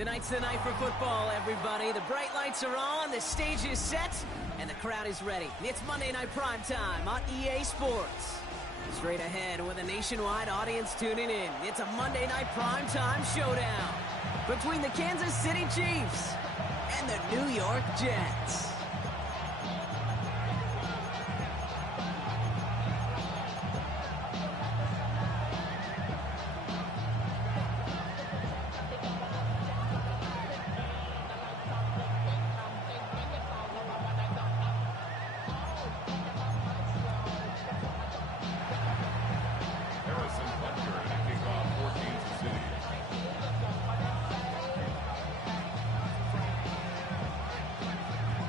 Tonight's the night for football, everybody. The bright lights are on, the stage is set, and the crowd is ready. It's Monday Night Primetime on EA Sports. Straight ahead with a nationwide audience tuning in, it's a Monday Night Primetime showdown between the Kansas City Chiefs and the New York Jets.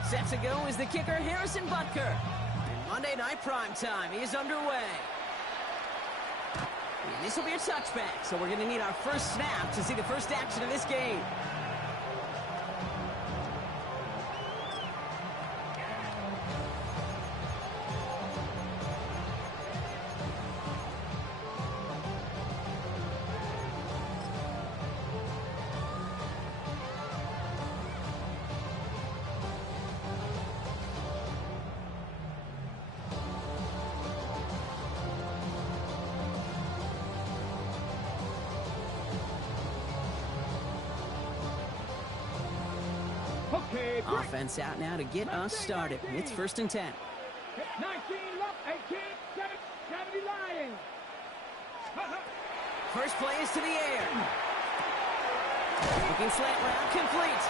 Set to go is the kicker, Harrison Butker. And Monday Night Primetime is underway. And this will be a touchback, so we're going to need our first snap to see the first action of this game. Offense out now to get us started. It's 1st and 10. 19 left, 18, 70 Lions. First play is to the air. Looking slant route, complete.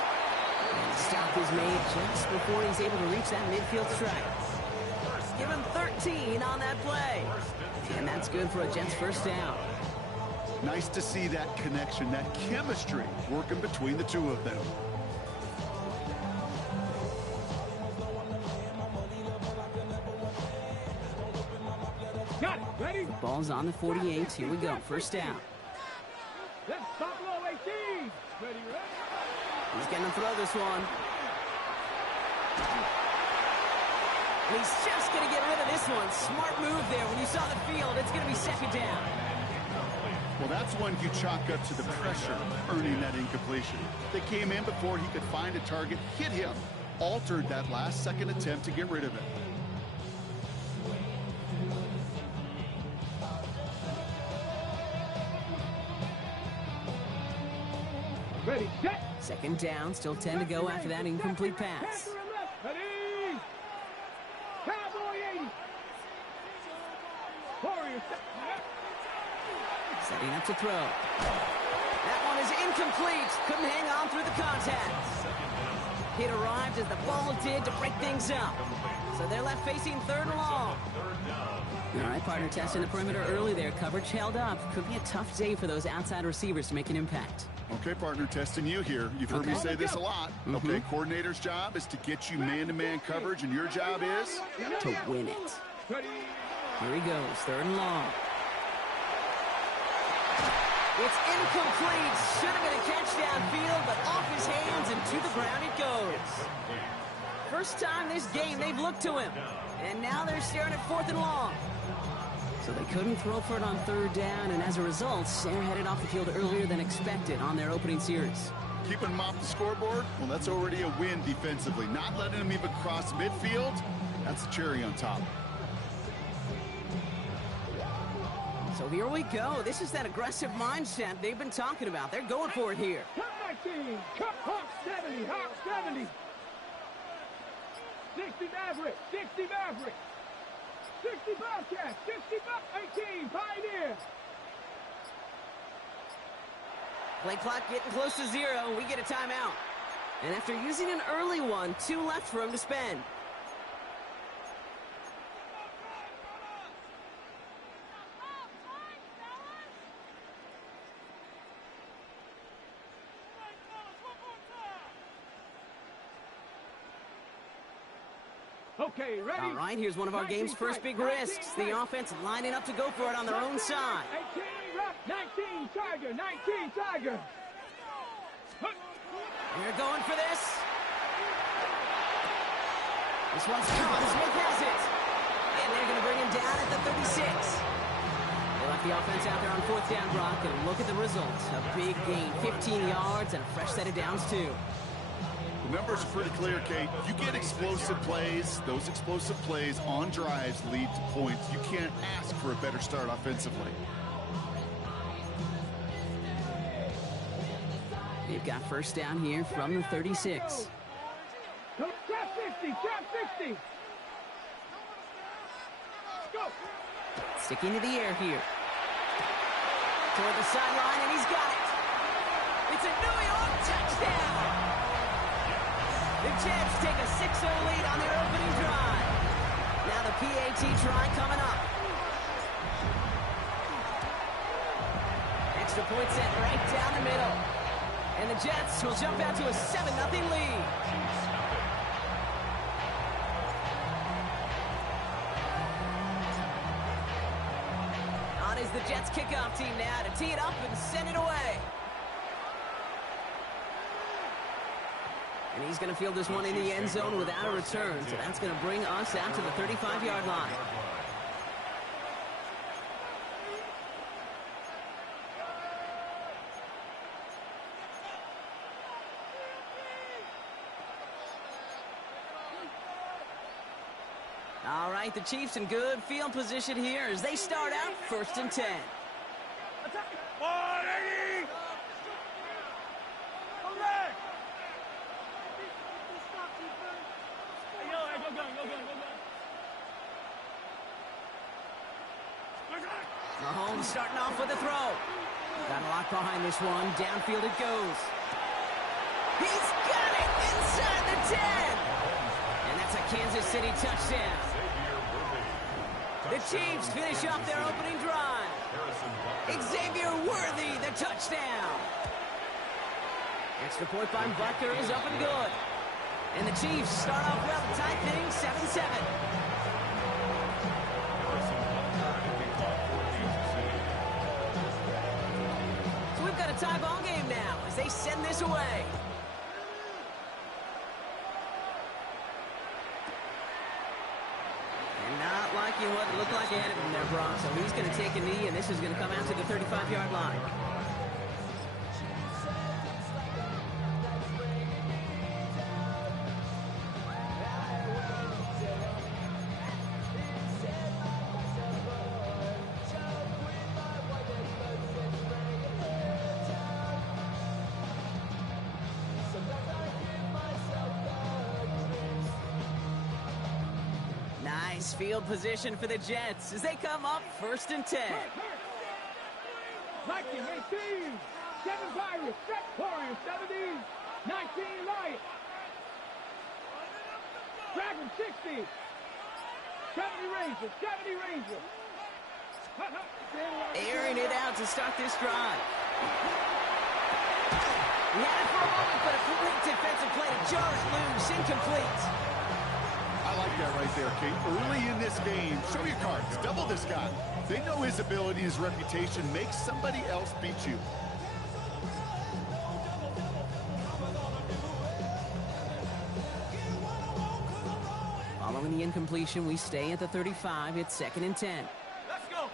And the stop is made just before he's able to reach that midfield strike. Give him 13 on that play. And that's good for a Jets first down. Nice to see that connection, that chemistry working between the two of them. Got it. Ready? Ball's on the 48. Here we go. First down. Let's stop low 18. Ready? He's going to throw this one. And he's just going to get rid of this one. Smart move there. When you saw the field, it's going to be 2nd down. Well, that's one you chalk up to the pressure earning that incompletion. They came in before he could find a target, hit him, altered that last second attempt to get rid of it. Ready, set. 2nd down, still 10 to go after that incomplete pass. Ready. Cowboy 80. Warriors. Setting up to throw. That one is incomplete. Couldn't hang on through the contact. It arrived as the ball did to break things up. So they're left facing 3rd and long. All right, partner, testing the perimeter early there. Coverage held up. Could be a tough day for those outside receivers to make an impact. Okay, partner, testing you here. You've heard me say this a lot. Okay, coordinator's job is to get you man-to-man coverage, and your job is? To win it. Here he goes, 3rd and long. It's incomplete. Should have been a catch downfield, but off his hands and to the ground it goes. First time this game they've looked to him. And now they're staring at 4th and long. So they couldn't throw for it on 3rd down, and as a result, they're headed off the field earlier than expected on their opening series. Keeping them off the scoreboard? Well, that's already a win defensively. Not letting them even cross midfield, that's the cherry on top. So here we go. This is that aggressive mindset they've been talking about. They're going for it here. Cut 19. Cut Hawk 70. Hawk 70. 60 Maverick. 60 Maverick. 60 Bobcat. 60 Buck 18. Pioneer. Play clock getting close to 0. We get a timeout. And after using an early one, 2 left for him to spend. Okay, ready? All right, here's one of our game's first big risks. The offense lining up to go for it on their own side. 18 left, 19 Tiger, 19 Tiger. They're going for this. This one's caught. Smith has it. And they're going to bring him down at the 36. They'll have Check the offense out there on fourth down, Brock, and look at the results. A big gain, 15 yards, and a fresh set of downs, too. The numbers are pretty clear, Kate. You get explosive plays. Those explosive plays on drives lead to points. You can't ask for a better start offensively. They've got first down here from the 36. Trap 60, trap 60. Go. Sticking to the air here. Toward the sideline, and he's got it. It's a New York touchdown. The Jets take a 6-0 lead on their opening drive. Now the PAT try coming up. Extra point set right down the middle. And the Jets will jump out to a 7-0 lead. On is the Jets kickoff team now to tee it up and send it away. And he's going to field this one in the end zone without a return. So that's going to bring us out to the 35-yard line. All right, the Chiefs in good field position here as they start out 1st and 10. Mahomes starting off with a throw. Got a lock behind this one. Downfield it goes. He's got it inside the 10. And that's a Kansas City touchdown. The Chiefs finish off their opening drive. Xavier Worthy, the touchdown. Extra point by Butker is up and good. And the Chiefs start off well to tie things 7-7. So we've got a tie ball game now as they send this away. And not liking what it looked like ahead of him there, Brock. So he's going to take a knee, and this is going to come out to the 35-yard line. Nice field position for the Jets as they come up 1st and 10. Viking 18, 7 Pirates, Jet Warriors 17, 19 Lions. Dragon 60, 70 Rangers, 70 Rangers. Airing it out to start this drive. He had it for a moment, but a great defensive play to jar it loose, incomplete. I like that right there, Kate. Early in this game, show your cards. Double this guy. They know his ability, his reputation makes somebody else beat you. Following the incompletion, we stay at the 35. It's 2nd and 10. Let's go.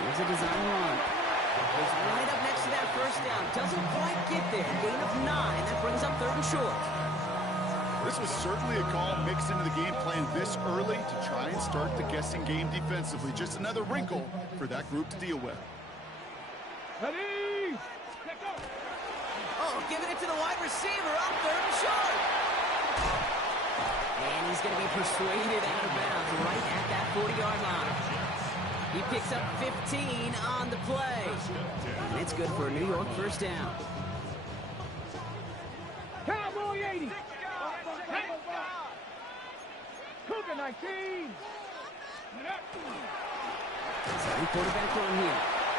Here's a design run. It's right up next to that first down. Doesn't quite get there. Gain of 9. That brings up 3rd and short. This was certainly a call mixed into the game plan this early to try and start the guessing game defensively. Just another wrinkle for that group to deal with. Ready? Let go. Oh, giving it to the wide receiver on 3rd and short. And he's going to be persuaded out of bounds right at that 40-yard line. He picks up 15 on the play. And it's good for a New York first down. Cowboy 80. Cougar 19. Second quarterback run here.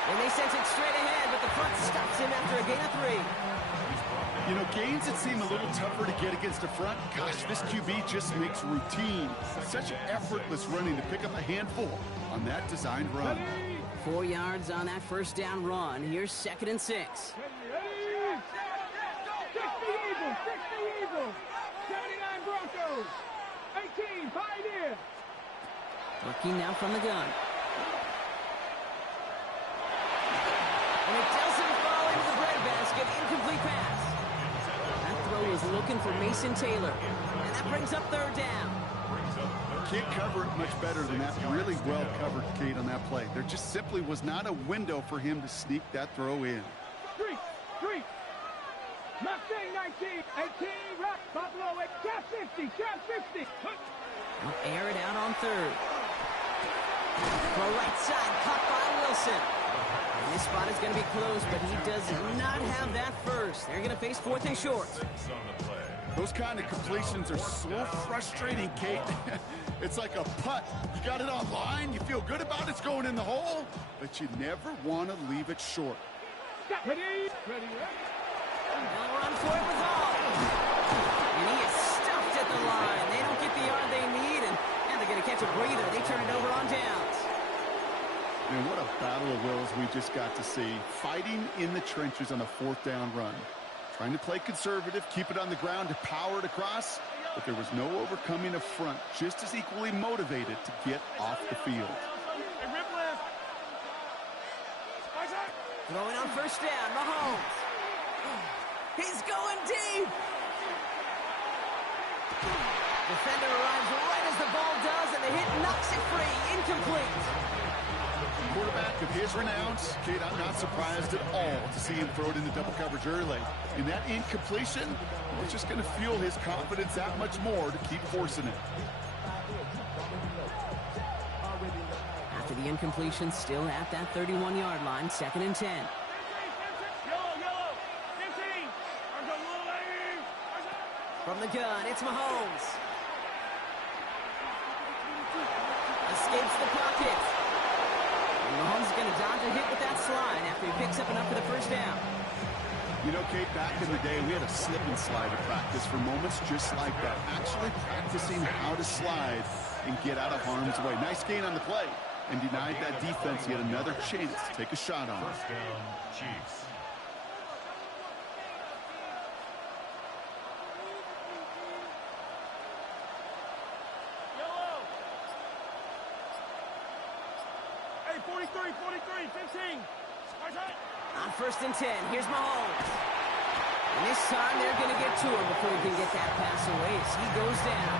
And they sent it straight ahead, but the front stops him after a gain of 3. You know, gains that seem a little tougher to get against the front. Gosh, this QB just makes routine such effortless running to pick up a handful on that designed run. 4 yards on that first down run. Here's 2nd and 6. 60 Eagles, 60 Eagles, 79 Broncos, 18 Pioneer. Working now from the gun. looking for Mason Taylor. And that brings up third down. Can't cover it much better than that. Really well covered, Kate, on that play. There just simply was not a window for him to sneak that throw in. Three. Mustang 19, 18, right, Buffalo, Cat 50, Cat 50. They'll air it out on third. The right side, caught by Wilson. And this spot is going to be close, but he does not have that first. They're going to face 4th and short. Those kind of completions are so frustrating, Kate. It's like a putt. You got it on line, you feel good about it's going in the hole, but you never want to leave it short. Ready. They'll run for it with all. And he is stuffed at the line. They don't get the yard they need, and they're going to catch a breather. They turn it over on downs. And what a battle of wills we just got to see. Fighting in the trenches on a 4th down run. Trying to play conservative, keep it on the ground to power it across, but there was no overcoming a front just as equally motivated to get off the field. Throwing on first down, Mahomes. He's going deep. Defender arrives right as the ball does, and the hit knocks it free. Incomplete. Quarterback of his renounce, Kate, I'm not surprised at all to see him throw it into double coverage early. And that incompletion, it's just going to fuel his confidence that much more to keep forcing it. After the incompletion, still at that 31-yard line, 2nd and 10. From the gun, it's Mahomes. Escapes the pocket. And Mahomes is going to dodge a hit with that slide after he picks up enough for the first down. You know, Kate, back in the day, we had a slip and slide to practice for moments just like that. Actually practicing how to slide and get out of harm's way. Nice gain on the play. And denied that defense yet another chance to take a shot on it. First down, Chiefs. Hey, 43, 15. On 1st and 10, here's Mahomes. And this time they're going to get to him before he can get that pass away as he goes down.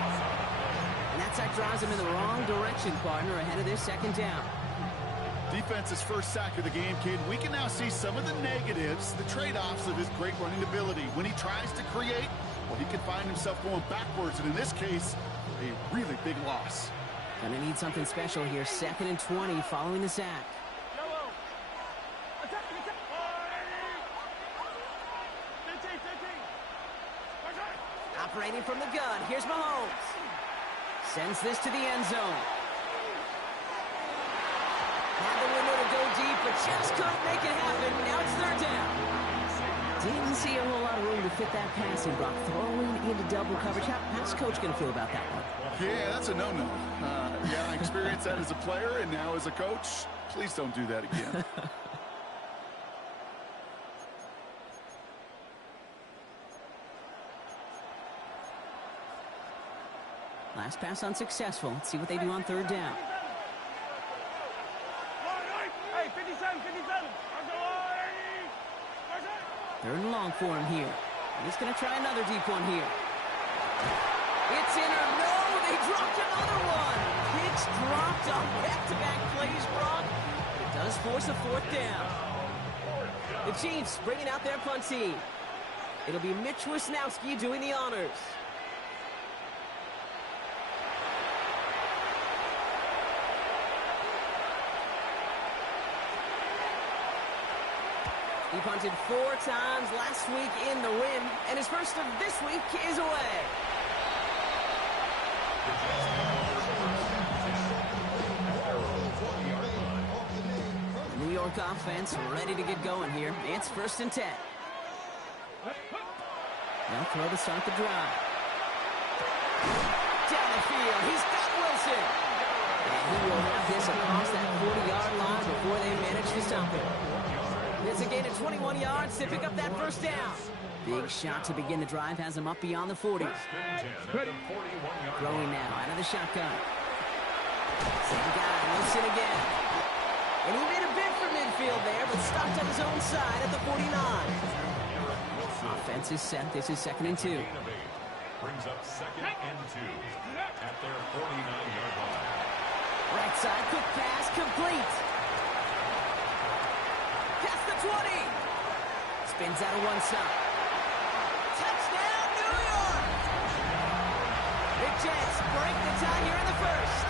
And that sack drives him in the wrong direction, partner, ahead of their 2nd down. Defense's first sack of the game, kid. We can now see some of the negatives, the trade-offs of his great running ability. When he tries to create, well, he can find himself going backwards, and in this case, a really big loss. Gonna need something special here. 2nd and 20 following the sack. Operating from the gun, here's Mahomes. Sends this to the end zone. Had the window to go deep, but just couldn't make it happen. Now it's 3rd down. Didn't see a whole lot of room to fit that passing block. Throwing into double coverage. How's the coach going to feel about that one? Yeah, that's a no-no. Yeah, I experienced that as a player and now as a coach. Please don't do that again. Last pass unsuccessful. Let's see what they do on 3rd down. Hey, 57. 3rd and long for him here. He's going to try another deep one here. It's in or no, they dropped another one. Picks dropped on back-to-back plays, Brock. It does force a 4th down. The Chiefs bringing out their punt team. It'll be Mitch Wisnowski doing the honors. He punted 4 times last week in the win, and his first of this week is away. The New York offense ready to get going here. It's 1st and 10. They'll throw to start the drive. Down the field, he's got Wilson. And he will have this across that 40-yard line before they manage to stop him. It's a gain of 21 yards to pick up that first down. Big shot to begin the drive has him up beyond the 40s. Throwing now out of the shotgun. Same guy, Wilson again. And he made a bid for midfield there, but stopped on his own side at the 49. Offense is set. This is 2nd and 2. Brings up 2nd and 2 at their 49-yard line. Right side, quick pass, complete. Past the 20. Spins out of one side. Touchdown, New York! The Jets break the tie here in the first.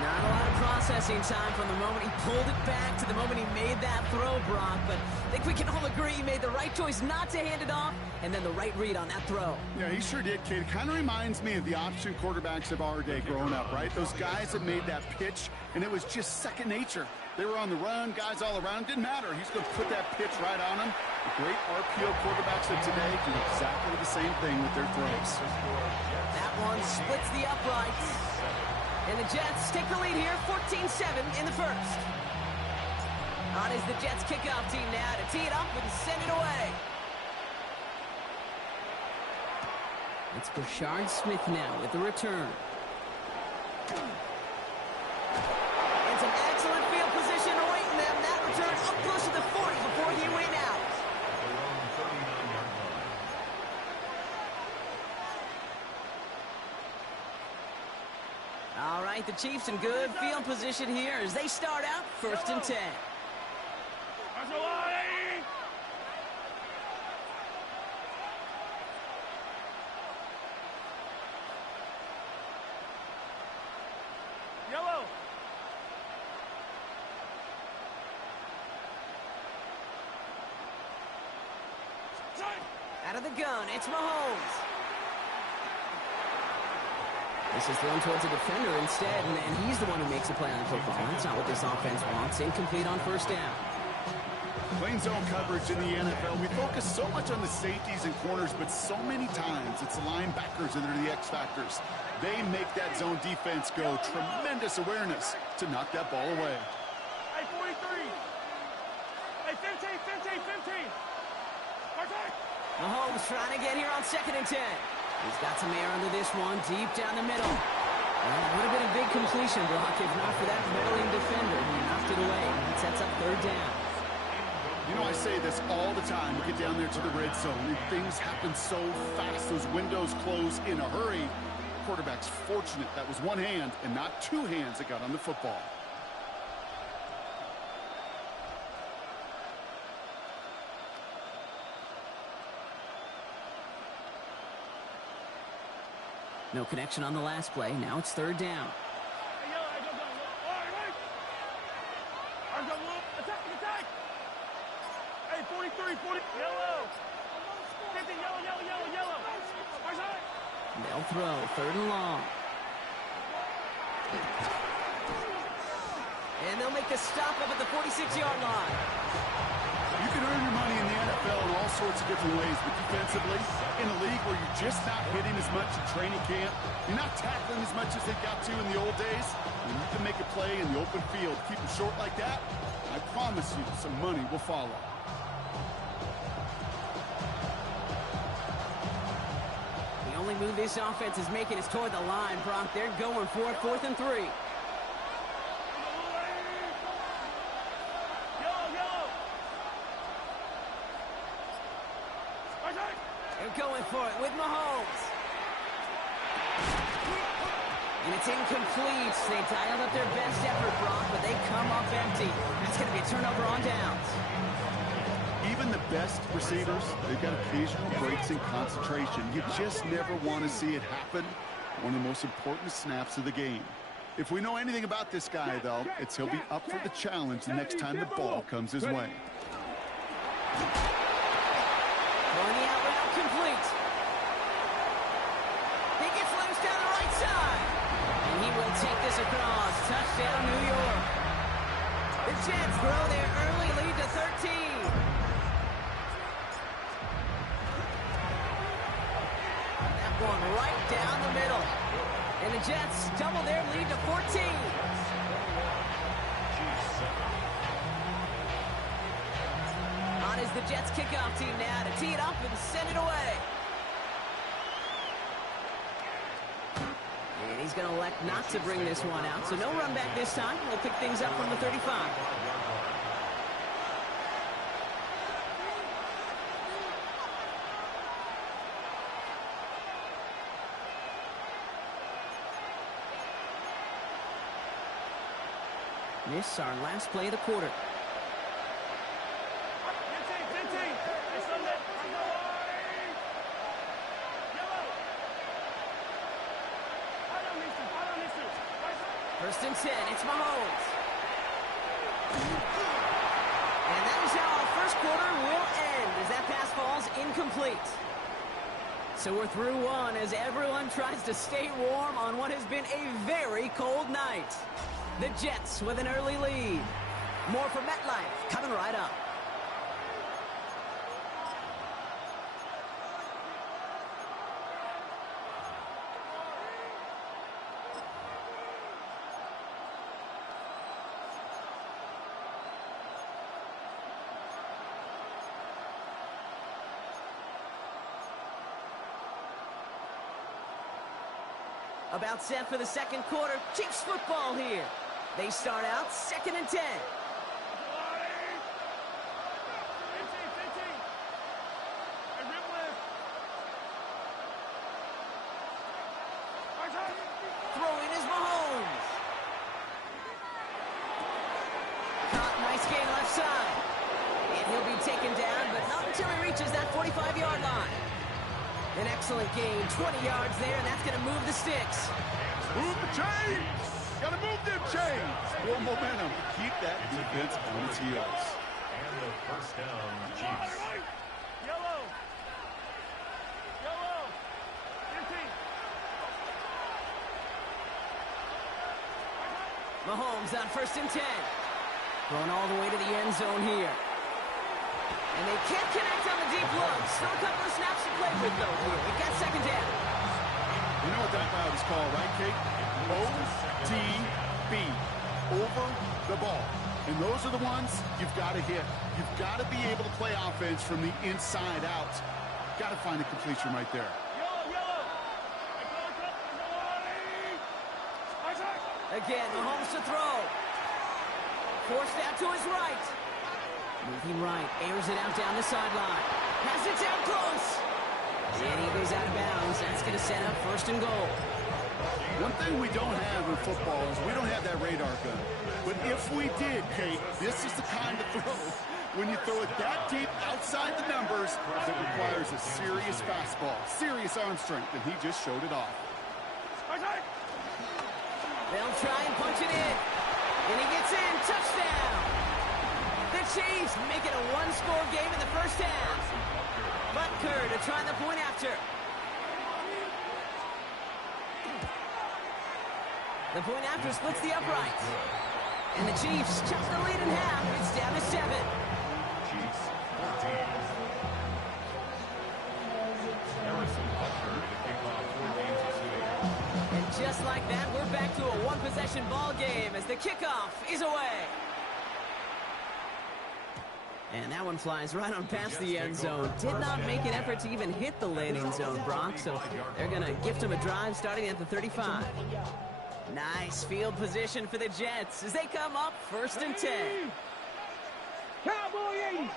Not a lot of processing time from the moment he pulled it back to the moment he made that throw, Brock. But I think we can all agree he made the right choice not to hand it off, and then the right read on that throw. Yeah, he sure did, kid. Kind of reminds me of the option quarterbacks of our day growing up, right? Those guys that made that pitch, and it was just second nature. They were on the run, guys all around. Didn't matter. He's going to put that pitch right on them. The great RPO quarterbacks of today do exactly the same thing with their throws. That one splits the uprights. And the Jets take the lead here, 14-7 in the first. On is the Jets kickoff team now to tee it up and send it away. It's Brashard Smith now with the return. And some excellent field position awaiting them. That return up close to the 40 before he went out. All right, the Chiefs in good field position here as they start out 1st and 10. Yellow. Out of the gun, it's Mahomes. This is thrown towards a defender instead, and he's the one who makes a play on the football. That's not what this offense wants. Incomplete on 1st down. Plain zone coverage in the NFL. We focus so much on the safeties and corners, but so many times it's the linebackers that are the X factors. They make that zone defense go. Tremendous awareness to knock that ball away. Hey, 43. Hey, 15. Mahomes trying to get here on 2nd and 10. He's got some air under this one, deep down the middle. Well, it would have been a big completion, Brock, if not for that meddling defender. He knocked it away. That sets up 3rd down. You know, I say this all the time. We get down there to the red zone, and things happen so fast. Those windows close in a hurry. Quarterback's fortunate that was one hand and not two hands that got on the football. No connection on the last play. Now it's 3rd down. Attack. Hey, 43, 40. Yellow. 50, yellow. They'll throw. 3rd and long. And they'll make the stop up at the 46-yard line. You can earn your money in the NFL in all sorts of different ways, but defensively, in a league where you're just not hitting as much in training camp, you're not tackling as much as they got to in the old days, and you can make a play in the open field, keep them short like that, I promise you some money will follow. The only move this offense is making is toward the line, Brock. They're going for it, 4th and 3. They're going for it with Mahomes. And it's incomplete. They dialed up their best effort, Brock, but they come up empty. That's going to be a turnover on downs. Even the best receivers, they've got occasional breaks in concentration. You just never want to see it happen. One of the most important snaps of the game. If we know anything about this guy, though, it's he'll be up for the challenge the next time the ball comes his way. Throwing the out route complete. He gets loose down the right side. And he will take this across. Touchdown, New York. The Jets grow their early lead to 13. That one right down the middle. And the Jets double their lead to 14. On is the Jets kickoff team now to tee it up and send it away. And he's going to elect not to bring this one out. So no run back this time. We'll pick things up from the 35. This our last play of the quarter. First and 10, it's Mahomes. And that is how our first quarter will end as that pass falls incomplete. So we're through one as everyone tries to stay warm on what has been a very cold night. The Jets with an early lead. More from MetLife coming right up. About set for the second quarter. Chiefs football here. They start out 2nd and 10. Throwing is Mahomes. Caught, nice gain left side. And he'll be taken down, but not until he reaches that 45-yard line. An excellent gain, 20 yards there, and that's going to move the sticks. Move the chains! Got to move them chains! Build momentum. Keep that defense on its heels. And the first down, Chiefs. Yellow! Yellow! 15! Mahomes on 1st and 10. Going all the way to the end zone here. And they can't connect on the deep look. Still a couple of snaps to play with, though, here. We've got 2nd down. You know what that route is called, right, Kate? OTB. Over the ball. And those are the ones you've got to hit. You've got to be able to play offense from the inside out. Got to find a completion right there. Again, Mahomes to throw. Forced out to his right. Moving right, airs it out down the sideline. Has it down close. And he goes out of bounds. That's going to set up 1st and goal. One thing we don't have in football is we don't have that radar gun. But if we did, Kate, this is the kind of throw. When you throw it that deep outside the numbers, that requires a serious fastball, serious arm strength, and he just showed it off. They'll try and punch it in. And he gets in. Touchdown. The Chiefs make it a one-score game in the first half. Butker to try the point after. The point after splits the uprights. And the Chiefs chop the lead in half. It's down to 7. Chiefs 14. Harrison Butker to kick off 4 games of shooting. And just like that, we're back to a one-possession ball game as the kickoff is away. And that one flies right on past the end zone. Did not make an effort to even hit the landing zone, Brock, so they're going to gift him a drive starting at the 35. Nice field position for the Jets as they come up 1st and 10. Cowboys!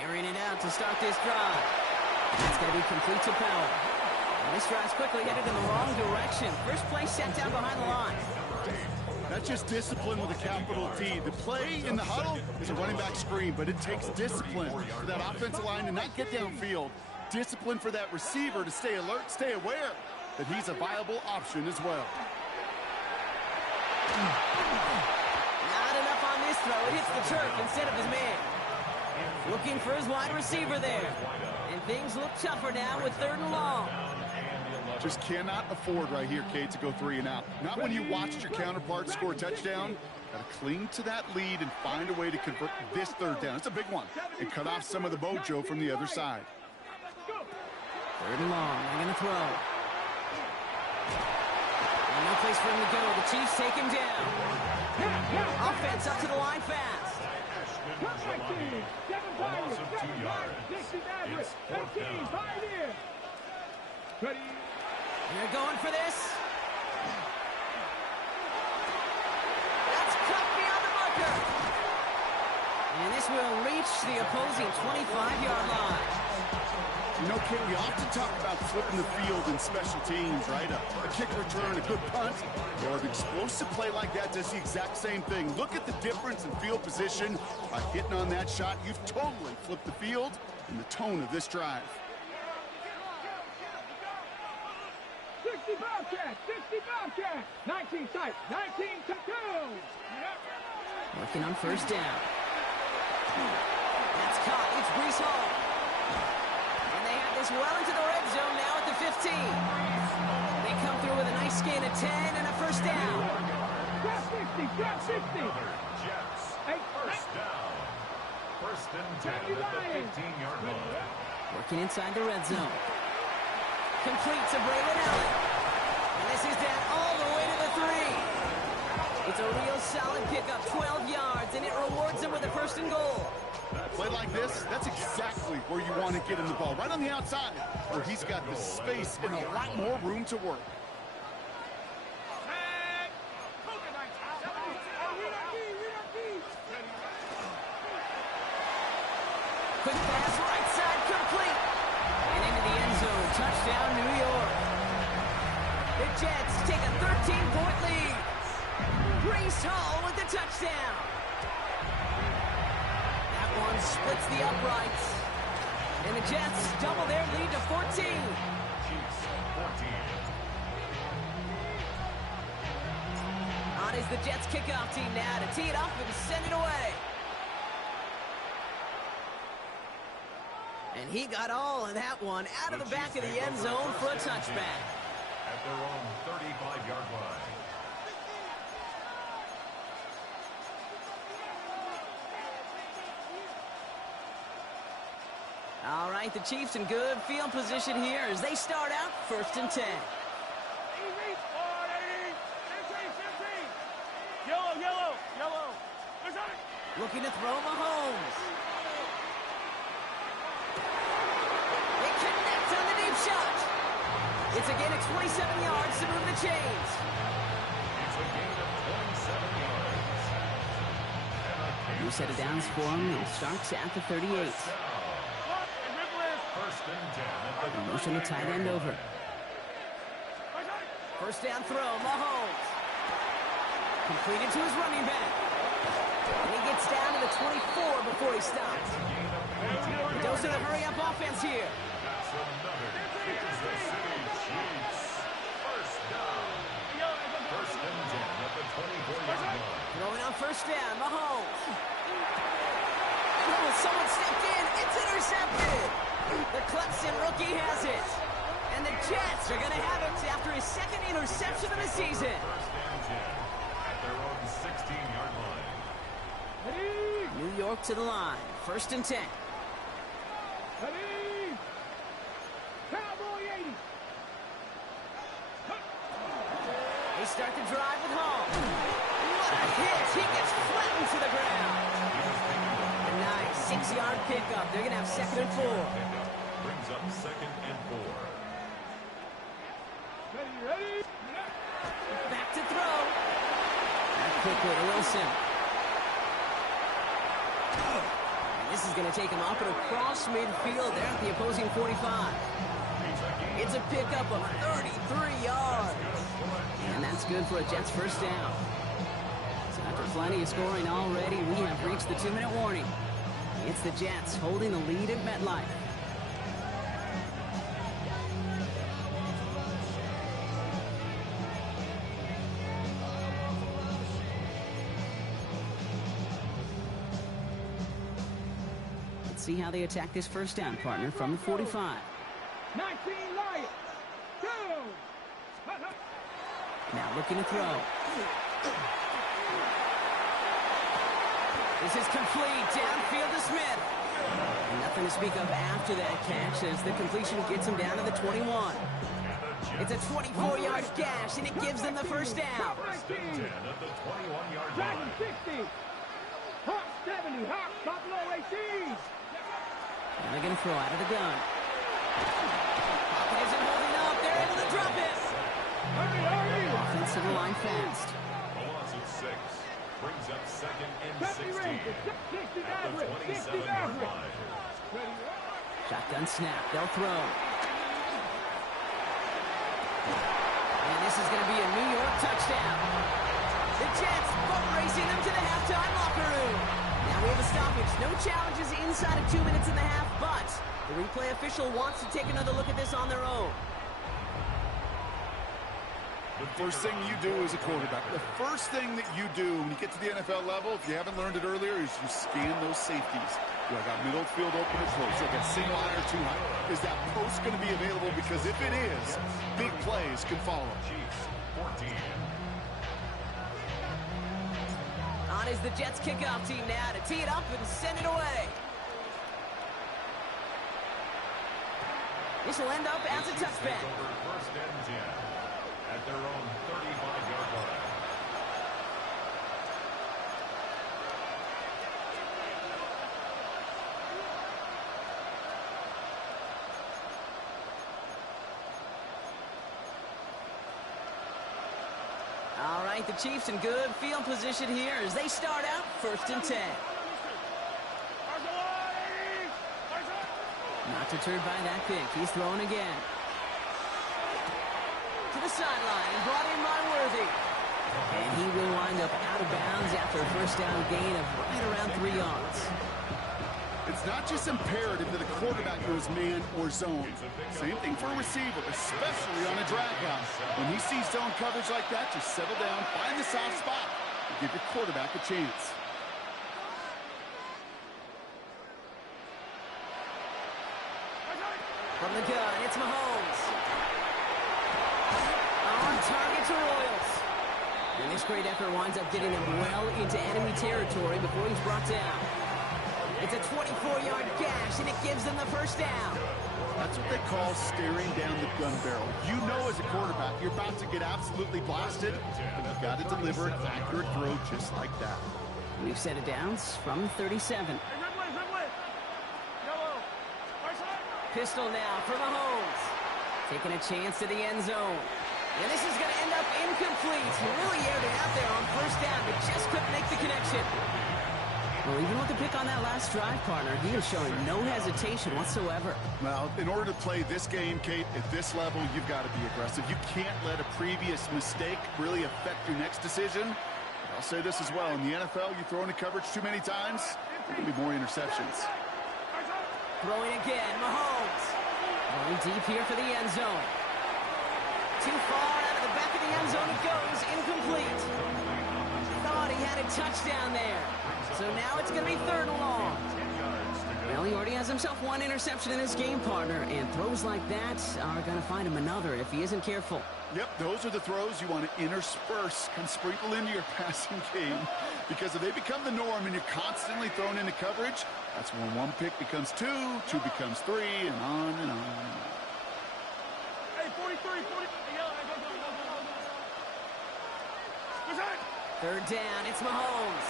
Airing it out to start this drive. That's going to be complete to Powell. And this drive's quickly headed in the wrong direction. First play set down behind the line. That's just discipline with a capital D. The play in the huddle is a running back screen, but it takes discipline for that offensive line to not get downfield. Discipline for that receiver to stay alert, stay aware that he's a viable option as well. Not enough on this throw. It hits the turf instead of his man. Looking for his wide receiver there. And things look tougher now with 3rd and long. Just cannot afford right here, Kate, to go 3 and out. Not when you watched your counterpart score a touchdown. Got to cling to that lead and find a way to convert this 3rd down. It's a big one. And cut off some of the mojo from the other side. 3rd and long. They're going to throw. And no place for him to go. The Chiefs take him down. Offense up to the line fast. Loss of 2 yards. It's 4th down. Ready? They're going for this. That's cut beyond the marker. And this will reach the opposing 25-yard line. You know, Kate, we often talk about flipping the field in special teams, right? A kick return, a good punt, or an explosive play like that does the exact same thing. Look at the difference in field position. By hitting on that shot, you've totally flipped the field and the tone of this drive. 60 Bobcat, 60 Bobcat. 19 tight, 19 to 2. Working on first down. That's caught. It's Breece Hall. And they have this well into the red zone now at the 15. They come through with a nice gain of 10 and a first down. Drop 60, drop 60. Jets. First down. First and 10 at the 15-yard line. Working inside the red zone. Complete to Braylon Allen. And this is down all the way to the 3. It's a real solid pickup, 12 yards, and it rewards him with a first and goal. Play like this, that's exactly where you want to get him the ball, right on the outside, where he's got the space and a lot more room to work. Quick pass, right side, complete. And into the end zone, touchdown, New York. The Jets take a 13-point lead. Breece Hall with the touchdown. That one splits the uprights. And the Jets double their lead to 14. Chiefs 14. On is the Jets kickoff team now to tee it up and send it away. And he got all of that one out of the back of the end zone for a touchback. At their own 35-yard line. All right, the Chiefs in good field position here as they start out first and 10. Looking to throw Mahomes. They connect on the deep shot. It's a gain of 27 yards to move the chains. It's a gain of 27 yards. New set of downs for him. It starts at the 38. First and 10 at the Motion the tight end over. First down throw, Mahomes. Completed to his running back. And he gets down to the 24 before he stops. Dose of the hurry-up offense here. That's another Kansas City Chiefs. First down. First and 10 at the 24-yard line. Throwing on first down, Mahomes. Oh, someone stepped in. It's intercepted. The Clemson rookie has it. And the Jets are going to have it after his second interception of the season. First and 10 at their own 16-yard line. New York to the line. First and 10. Ready? Cowboy 80. They start the drive with Hall. What a hit. He gets flattened to the ground. A nice 6-yard pickup. They're going to have second and 4. Pickup brings up second and 4. Ready? Back to throw. And quickly to Wilson. And this is going to take him up and across midfield there at the opposing 45. It's a pickup of 33 yards. And that's good for a Jets first down. So after plenty of scoring already, we have reached the 2-minute warning. It's the Jets holding the lead at MetLife. Let's see how they attack this first down, partner, from the 45. 19 Lions. Go. Now looking to throw. This is complete. Downfield to Smith. And nothing to speak of after that catch as the completion gets him down to the 21. It's a 24-yard gash, and it gives them the first down. First and 10 at the 21-yard Dragon line. 60. Hawk 70. Hawk Buffalo 18. And they're going to throw out of the gun. Pocket isn't holding up. They're able to drop it. Hurry. Offense to the line fast. A loss of 6 brings up second and 60 16 Rangers. 60 at the Maverick. 60 27-yard Maverick. line. Ready? Shotgun snap. They'll throw. And this is going to be a New York touchdown. The Jets boat racing them to the halftime locker room. Now we have a stoppage. No challenges inside of 2 minutes and a half, but the replay official wants to take another look at this on their own. The first thing you do as a quarterback, the first thing that you do when you get to the NFL level, if you haven't learned it earlier, is you scan those safeties. Do I got middle field open or close? Do I got single eye or two high? Is that post going to be available? Because if it is, big plays can follow. Chiefs 14. On is the Jets kickoff team now to tee it up and send it away. This will end up as a touchback. First and 10 at their own 35-yard line. All right, the Chiefs in good field position here as they start out first and 10. Not deterred by that pick. He's throwing again. To the sideline, brought in by Worthy. And he will wind up out of bounds after a first down gain of right around 3 yards. It's not just imperative that a quarterback goes man or zone. Same thing for a receiver, especially on a drag out. When he sees zone coverage like that, just settle down, find the soft spot, and give your quarterback a chance. From the gun, it's Mahomes. On target to Royals. And this great effort winds up getting him well into enemy territory before he's brought down. It's a 24-yard gash, and it gives them the first down. That's what they call staring down the gun barrel. You know as a quarterback, you're about to get absolutely blasted, but you've got to deliver an accurate throw just like that. We've set it down from 37. Pistol now for Mahomes. Taking a chance to the end zone. And this is going to end up incomplete. He really aired it out there on first down, but just couldn't make the connection. Well, even with the pick on that last drive, partner, he is showing no hesitation whatsoever. Well, in order to play this game, Kate, at this level, you've got to be aggressive. You can't let a previous mistake really affect your next decision. But I'll say this as well. In the NFL, you throw into coverage too many times, there will be more interceptions. Throwing again, Mahomes. Going deep here for the end zone. Too far out of the back of the end zone it goes, incomplete. Thought he had a touchdown there. So now it's going to be third and long. Well, he already has himself one interception in his game, partner, and throws like that are going to find him another if he isn't careful. Yep, those are the throws you want to intersperse, kind of sprinkle into your passing game, because if they become the norm and you're constantly thrown into coverage, that's when one pick becomes two, two becomes three, and on and on and on. Hey, 43, 40. Third down, it's Mahomes.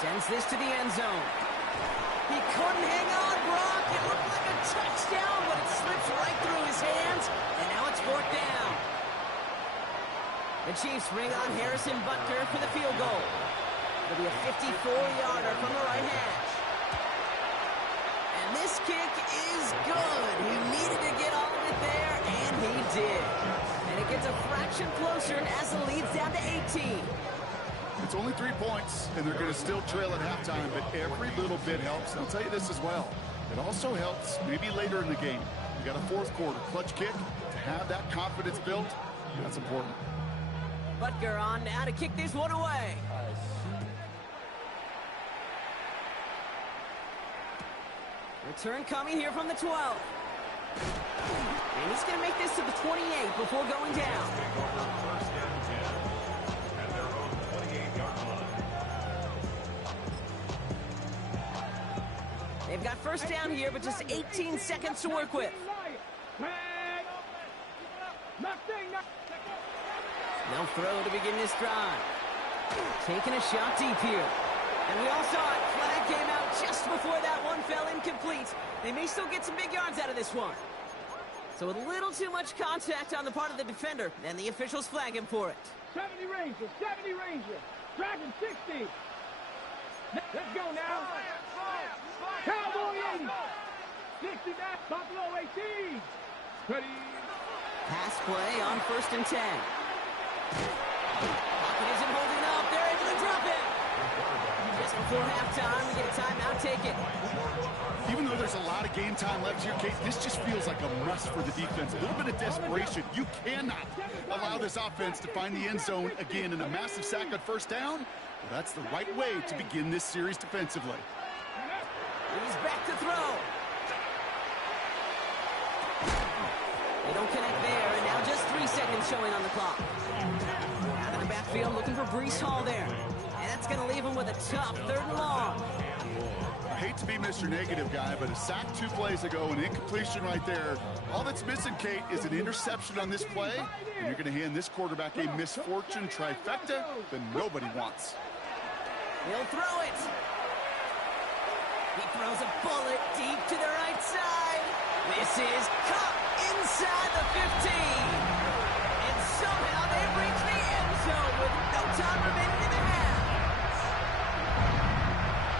Sends this to the end zone. He couldn't hang on, Brock. It looked like a touchdown, but it slips right through his hands, and now it's fourth down. The Chiefs bring on Harrison Butker for the field goal. It'll be a 54-yarder from the right hash. And this kick is good. He needed to get all of it there, and he did. And it gets a fraction closer as the lead's down to 18. It's only 3 points, and they're going to still trail at halftime, but every little bit helps. And I'll tell you this as well. It also helps maybe later in the game. You got a fourth quarter clutch kick. To have that confidence built, that's important. Butker on now to kick this one away. Return coming here from the 12. And he's going to make this to the 28 before going down. First and 10 at their own 28-yard line. They've got first down here, but just 18 seconds to work with. They'll throw to begin this drive. Taking a shot deep here. And we all saw it. Flag came out just before that one fell incomplete. They may still get some big yards out of this one. So with a little too much contact on the part of the defender, and the officials flag him for it. 70 Rangers, 70 Rangers. Dragon 60. Let's go now. Cowboy 80. 60 back, Buffalo 18. Ready. Pass play on 1st and 10. Pocket isn't holding up. They're able to drop it. Just before halftime, we get a timeout taken. Even though there's a lot of game time left here, Kate, this just feels like a must for the defense. A little bit of desperation. You cannot allow this offense to find the end zone again, in a massive sack on 1st down. Well, that's the right way to begin this series defensively. He's back to throw. They don't connect there, and now just 3 seconds showing on the clock. Out of the backfield, looking for Breece Hall there. And that's going to leave him with a tough 3rd and long. I hate to be Mr. Negative guy, but a sack 2 plays ago, an incompletion right there. All that's missing, Kate, is an interception on this play, and you're going to hand this quarterback a misfortune trifecta that nobody wants. He'll throw it. He throws a bullet deep to the right side. This is caught inside the 15. And somehow they've reached the end zone with no time remaining in the half.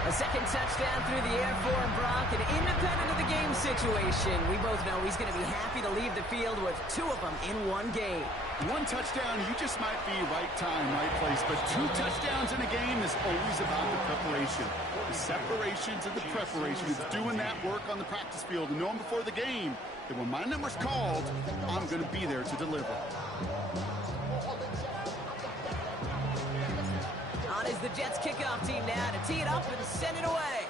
A second touchdown through the air for Brock, and independent of the game situation, we both know he's going to be happy to leave the field with 2 of them in one game. 1 touchdown, you just might be right time, right place, but 2 touchdowns in a game is always about the preparation. The separations and the preparation. It's doing that work on the practice field and knowing before the game that when my number's called, I'm going to be there to deliver. On is the Jets kickoff team now to tee it up and send it away.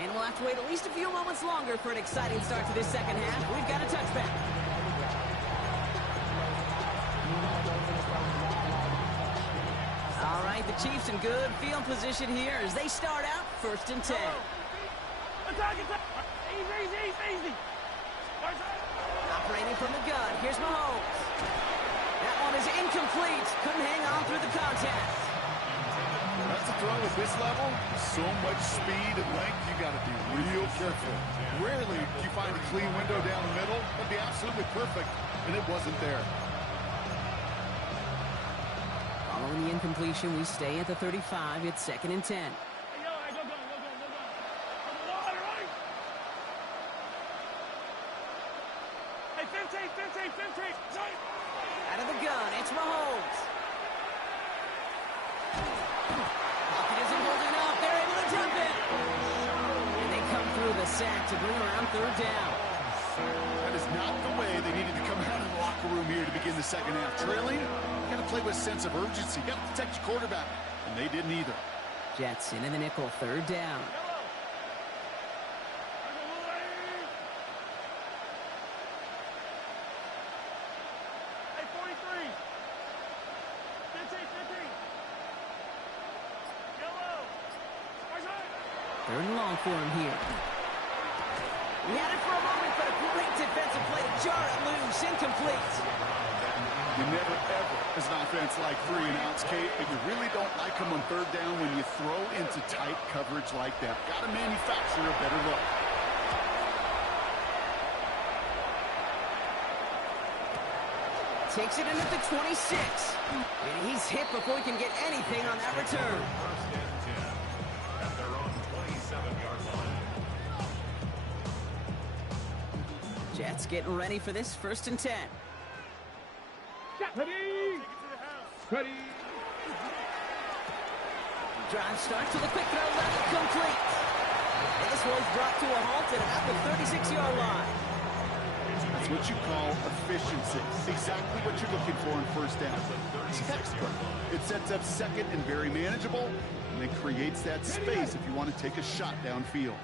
And we'll have to wait at least a few moments longer for an exciting start to this second half. We've got a touchback. All right, the Chiefs in good field position here as they start out 1st and 10. Easy. Operating from the gun, here's Mahomes. That one is incomplete. Couldn't hang on through the contact. That's a throw at this level. So much speed and length, you got to be real careful. Rarely do you find a clean window down the middle. That'd be absolutely perfect, and it wasn't there. Following the incompletion, we stay at the 35. It's 2nd and 10. Hey, 15. Out of the gun, it's Mahomes. Pocket isn't holding up. They're able to jump it. And they come through the sack to bring around 3rd down. That is not the way they needed to come out of the locker room here to begin the second half. Trailing, you got to play with a sense of urgency. You got to protect your quarterback, and they didn't either. Jets in the nickel, 3rd down. Hey, 43. 15. Yellow. 3rd and long for him here. We had it for a moment, but a great defensive play to jar it loose. Incomplete. You never, ever, as an offense, like 3 and outs, Kate, but you really don't like them on 3rd down when you throw into tight coverage like that. Got to manufacture a better look. Takes it in at the 26. And he's hit before he can get anything on that return. 1st and 10 at their own 27-yard line. Jets getting ready for this 1st and 10. Ready. Drive starts with a quick throw left, complete. And this one's brought to a halt at about the 36-yard line. That's what you call efficiency. Exactly what you're looking for in 1st down. Textbook. It sets up 2nd and very manageable, and it creates that space if you want to take a shot downfield.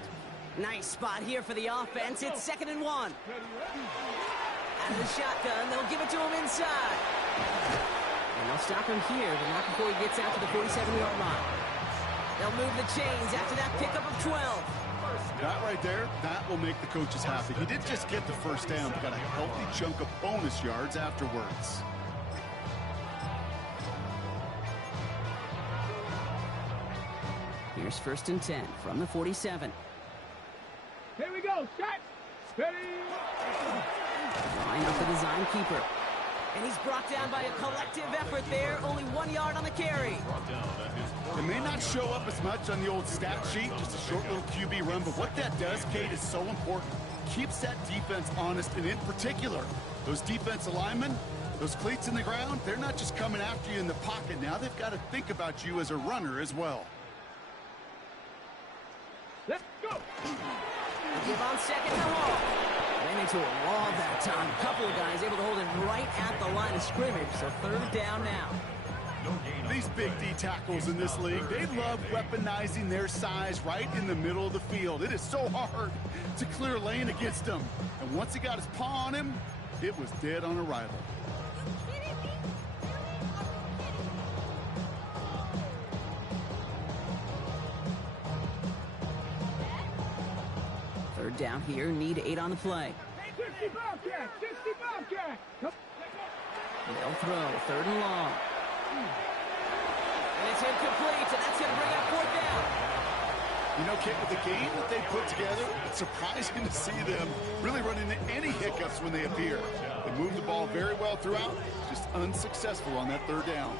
Nice spot here for the offense. It's 2nd and 1. Out of the shotgun, they'll give it to him inside. And they'll stop him here, but not before he gets out to the 47-yard line. They'll move the chains after that pickup of 12. That right there, that will make the coaches happy. He didn't just get the 1st down, but got a healthy chunk of bonus yards afterwards. Here's 1st and 10 from the 47. Here we go. Set. Ready. Line up the design keeper. And he's brought down by a collective effort there. Only 1 yard on the carry. It may not show up as much on the old stat sheet, just a short little QB run, but what that does, Kate, is so important. Keeps that defense honest, and in particular, those defensive linemen, those cleats in the ground, they're not just coming after you in the pocket. Now they've got to think about you as a runner as well. Let's go. Give on second to Hall. Ran into a wall that time. A couple of guys able to hold him right at the line of scrimmage. So third down now. These big D tackles in this league, they love weaponizing their size right in the middle of the field. It is so hard to clear lane against them. And once he got his paw on him, it was dead on arrival. Third down here, need 8 on the play. 60 Bobcat, 60 Bobcat. They'll throw, third and long. And it's incomplete, and that's going to bring up fourth down. You know, Kit, with the game that they put together, it's surprising to see them really run into any hiccups when they appear. They moved the ball very well throughout, just unsuccessful on that third down.